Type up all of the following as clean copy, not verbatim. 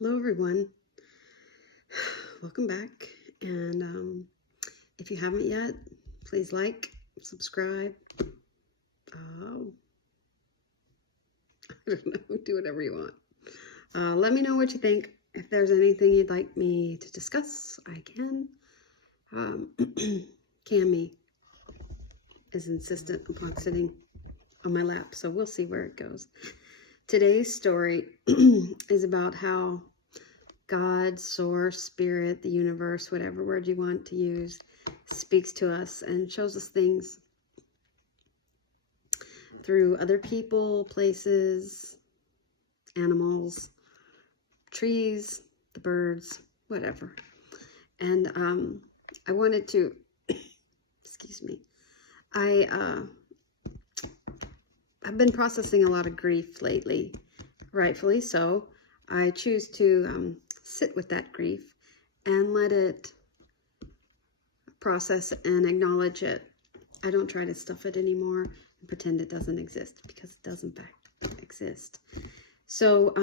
Hello, everyone. Welcome back. And if you haven't yet, please like, subscribe. I don't know, do whatever you want. Let me know what you think. If there's anything you'd like me to discuss, I can. Cami is insistent upon sitting on my lap, so we'll see where it goes. Today's story is about how God, source, spirit, the universe, whatever word you want to use, speaks to us and shows us things through other people, places, animals, trees, the birds, whatever. And I wanted to, excuse me, I've been processing a lot of grief lately, rightfully so. I choose to sit with that grief and let it process and acknowledge it. I don't try to stuff it anymore and pretend it doesn't exist, because it does in fact exist. So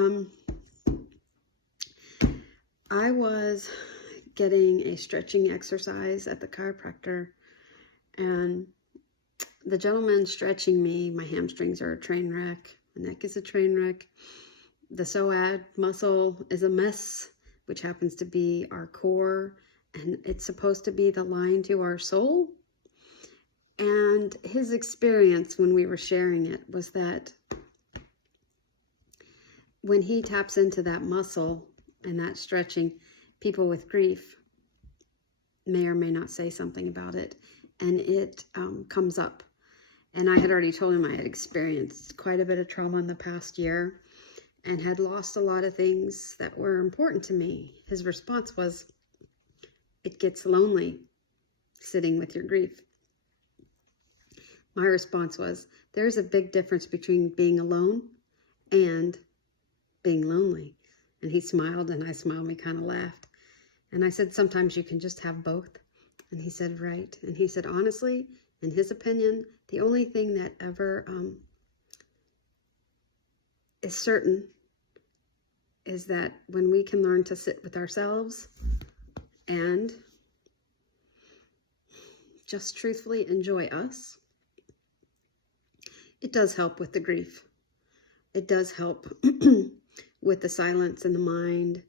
I was getting a stretching exercise at the chiropractor, and the gentleman stretching me, my hamstrings are a train wreck, my neck is a train wreck, the psoas muscle is a mess, which happens to be our core, and it's supposed to be the line to our soul. And his experience when we were sharing it was that when he taps into that muscle and that stretching, people with grief may or may not say something about it, and it comes up. And I had already told him I had experienced quite a bit of trauma in the past year and had lost a lot of things that were important to me. His response was, it gets lonely sitting with your grief. My response was, there's a big difference between being alone and being lonely. And he smiled, and I smiled, we kind of laughed. And I said, sometimes you can just have both. And he said, right. And he said, honestly, in his opinion, the only thing that ever is certain is that when we can learn to sit with ourselves and just truthfully enjoy us, it does help with the grief. It does help with the silence in the mind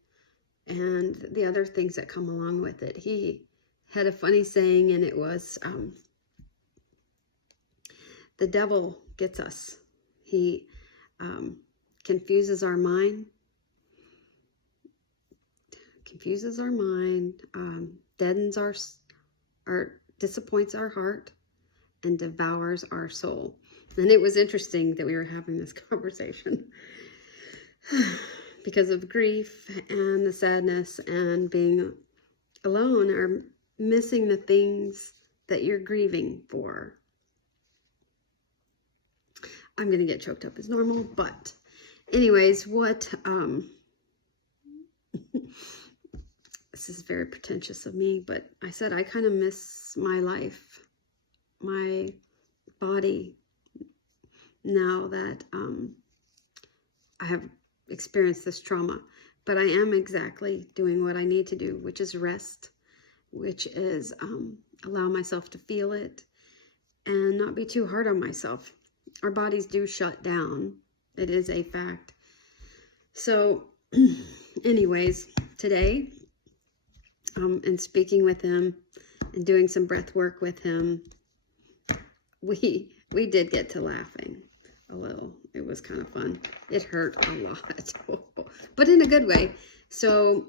and the other things that come along with it. He had a funny saying, and it was, the devil gets us. He confuses our mind, deadens disappoints our heart, and devours our soul. And it was interesting that we were having this conversation because of grief and the sadness and being alone, or missing the things that you're grieving for. I'm going to get choked up as normal, but anyways, this is very pretentious of me, but I said I kind of miss my life, my body, now that I have experienced this trauma. But I am exactly doing what I need to do, which is rest, which is allow myself to feel it and not be too hard on myself. Our bodies do shut down. It is a fact. So anyways, today, and speaking with him and doing some breath work with him, we did get to laughing a little. It was kind of fun. It hurt a lot, but in a good way. So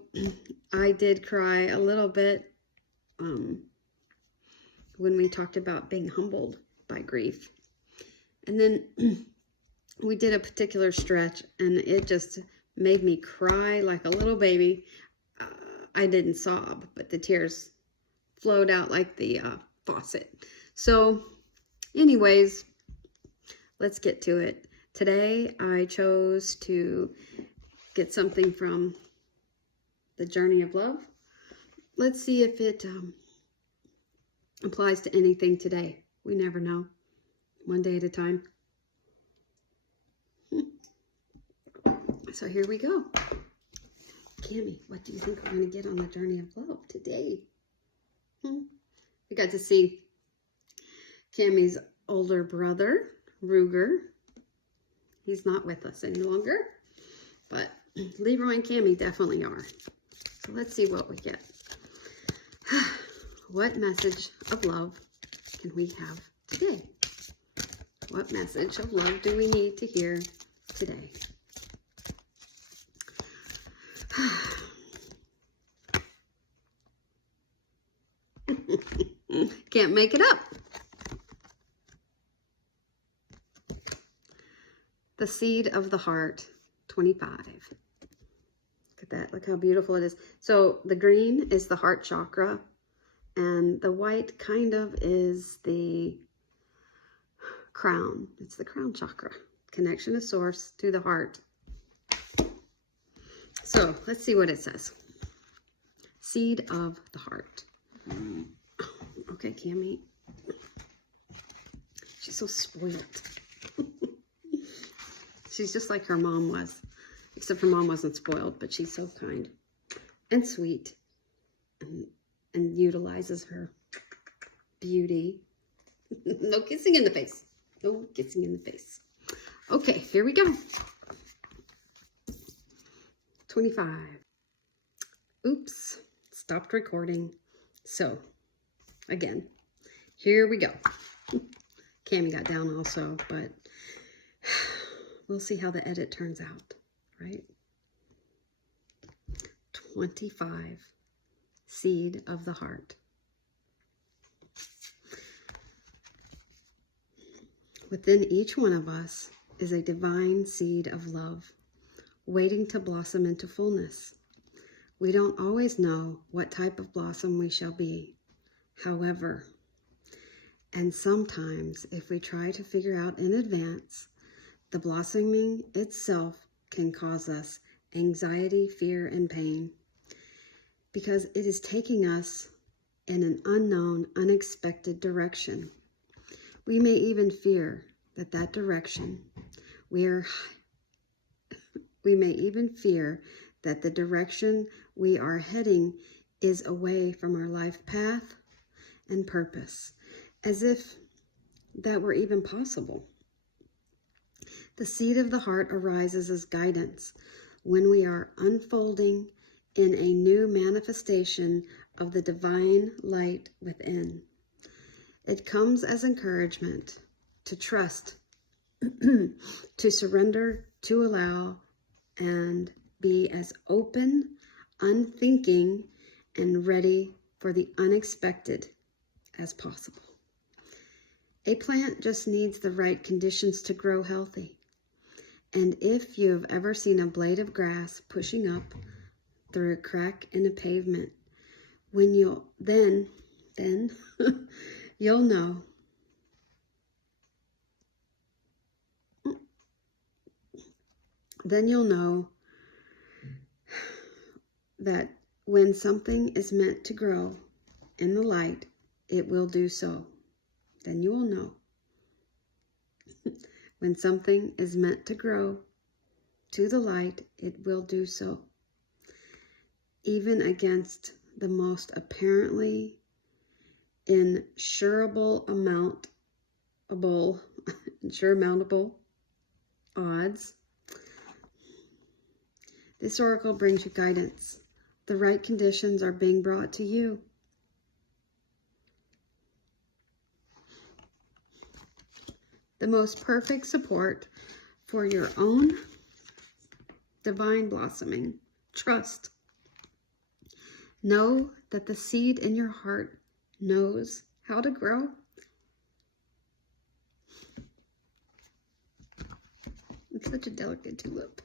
I did cry a little bit when we talked about being humbled by grief. And then we did a particular stretch, and it just made me cry like a little baby. I didn't sob, but the tears flowed out like the faucet. So anyways, let's get to it. Today, I chose to get something from The Journey of Love. Let's see if it applies to anything today. We never know. One day at a time. So here we go. Cammie, what do you think we're going to get on the journey of love today? We got to see Cammie's older brother, Ruger. He's not with us any longer, but Leroy and Cammie definitely are. So let's see what we get. What message of love can we have today? What message of love do we need to hear today? Can't make it up. The seed of the heart, 25. Look at that. Look how beautiful it is. So the green is the heart chakra, and the white kind of is the crown. It's the crown chakra. Connection to source, to the heart. So let's see what it says. Seed of the heart. Okay, Cammie. She's so spoiled. She's just like her mom was. Except her mom wasn't spoiled, but she's so kind and sweet and utilizes her beauty. No kissing in the face. No kissing in the face. Okay, here we go. 25. Oops, stopped recording. So, again, here we go. Cammie got down also, but we'll see how the edit turns out, right? 25. Seed of the heart. Within each one of us is a divine seed of love, waiting to blossom into fullness. We don't always know what type of blossom we shall be, however, and sometimes if we try to figure out in advance, the blossoming itself can cause us anxiety, fear, and pain, because it is taking us in an unknown, unexpected direction. We may even fear that direction we may even fear that the direction we are heading is away from our life path and purpose, as if that were even possible. The seed of the heart arises as guidance when we are unfolding in a new manifestation of the divine light within. It comes as encouragement to trust, to surrender, to allow, and be as open, unthinking, and ready for the unexpected as possible. A plant just needs the right conditions to grow healthy. And if you've ever seen a blade of grass pushing up through a crack in a pavement, when you'll then you'll know that when something is meant to grow in the light, it will do so. Then you will know. When something is meant to grow to the light, it will do so. Even against the most apparently insurmountable odds. This oracle brings you guidance. The right conditions are being brought to you. The most perfect support for your own divine blossoming. Trust. Know that the seed in your heart knows how to grow. It's such a delicate tulip.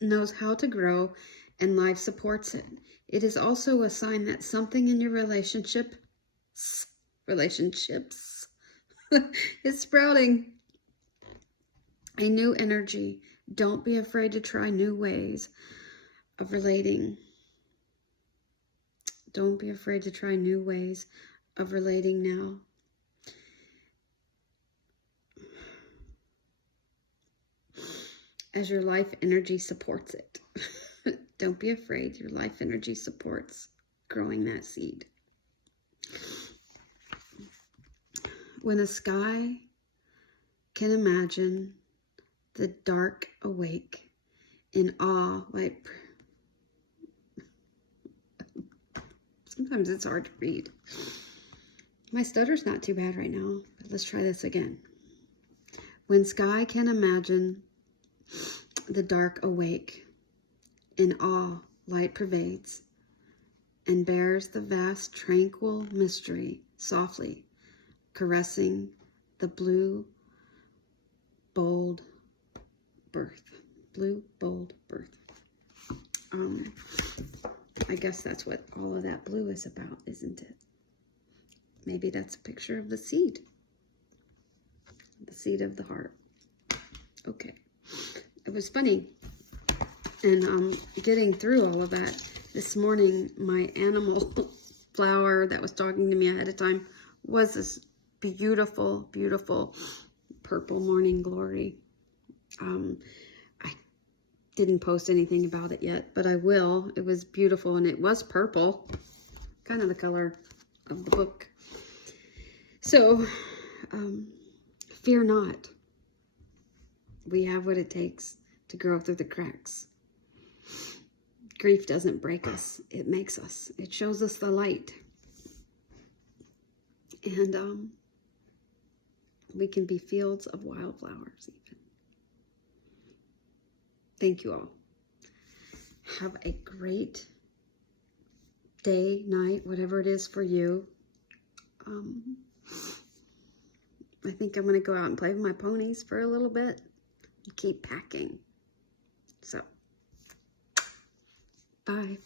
Knows how to grow, and life supports it. It is also a sign that something in your relationships is sprouting. A new energy. Don't be afraid to try new ways of relating. Don't be afraid to try new ways of relating now. as your life energy supports it. Don't be afraid. Your life energy supports growing that seed. When the sky can imagine the dark awake in awe, like sometimes it's hard to read. My stutter's not too bad right now, but let's try this again. When sky can imagine the dark awake, in awe light pervades, and bears the vast tranquil mystery softly, caressing the blue, bold birth. Blue, bold birth. I guess that's what all of that blue is about, isn't it? Maybe that's a picture of the seed of the heart. Okay. It was funny. And getting through all of that, this morning, my animal flower that was talking to me ahead of time was this beautiful, beautiful purple morning glory. I didn't post anything about it yet, but I will. It was beautiful, and it was purple, kind of the color of the book. So, fear not. We have what it takes to grow through the cracks. Grief doesn't break us. It makes us. It shows us the light. And we can be fields of wildflowers even. Thank you all. Have a great day, night, whatever it is for you. I think I'm going to go out and play with my ponies for a little bit and keep packing. So, bye.